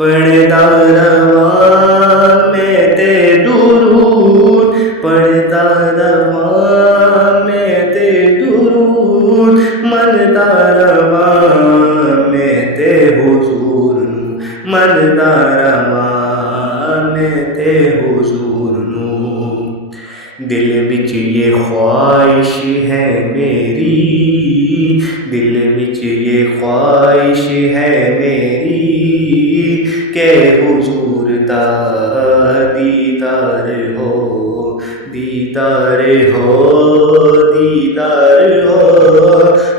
پڑھتا رواں میں تے درود، پڑھتا رواں میں تے درود، منتا رواں میں تے حضور نو، منتا رواں میں تے حضور نو۔ دل وچ یہ خواہش ہے میری، دل وچ یہ خواہش ہے میری، کہ حضور دا دیدار ہو، دیدار ہو، دیدار ہو،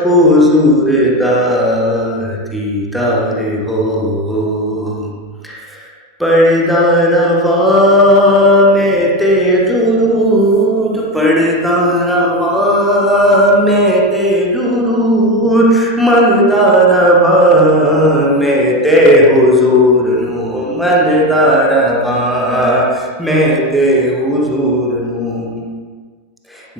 حضور دا دیدار ہو۔ پڑھتا رواں میں تے درود، پڑھتا رواں میں تے درود، منتا رواں میں تے حضور نو، منتا رواں میں تے حضور نو۔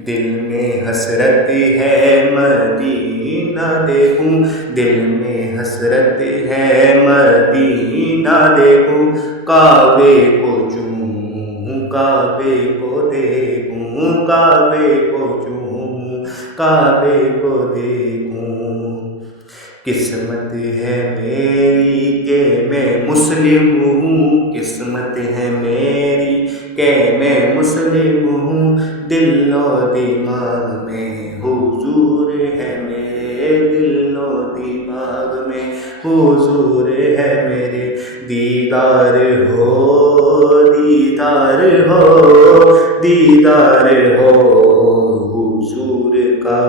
دل میں حسرت ہے مدینہ دیکھوں، دل میں حسرت ہے مدینہ دیکھوں، کعبے کو چوموں، کعبے کو دیکھوں، کعبے کو چوموں، کعبے کو دیکھوں۔ قسمت ہے میری کہ میں مسلم ہوں، قسمت ہے میری کہ میں مسلم ہوں، دل و دماغ میں حضور ہے میرے، دل و دماغ میں حضور ہے میرے۔ دیدار ہو، دیدار ہو، دیدار ہو، حضور کا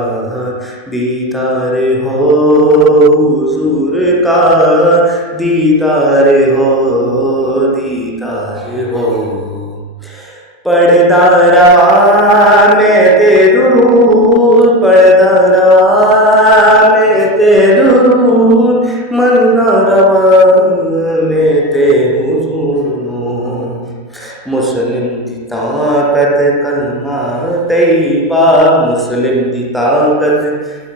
دیدار ہو، حضور کا دیدار ہو، دیدار ہو۔ پڑھتا رواں میں تے درود، پڑھتا رواں میں تے درود، منتا رواں میں تے حضور نو۔ مسلم دی طاقت کلمہ طیبہ، مسلم دی طاقت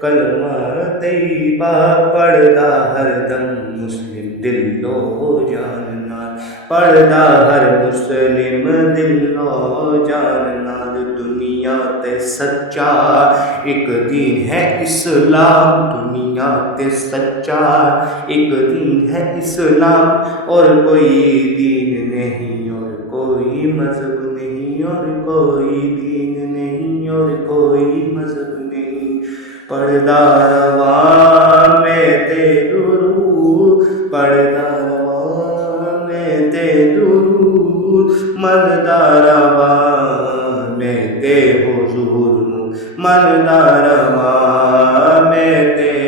کلمہ طیبہ، پڑھتا ہر دم مسلم دل و جان نال، پڑھتا ہر مسلم دل و جان نال۔ دنیا تے سچا ایک دین ہے اسلام، دنیا تے سچا ایک دین ہے اسلام، اور کوئی دین نہیں، اور کوئی مذہب نہیں، اور کوئی دین نہیں، اور کوئی مذہب نہیں۔ پڑھتا رواں میں تے درود، پڑھتا رواں میں تے درود، منتا رواں میں تے حضور نو، منتا رواں میں تے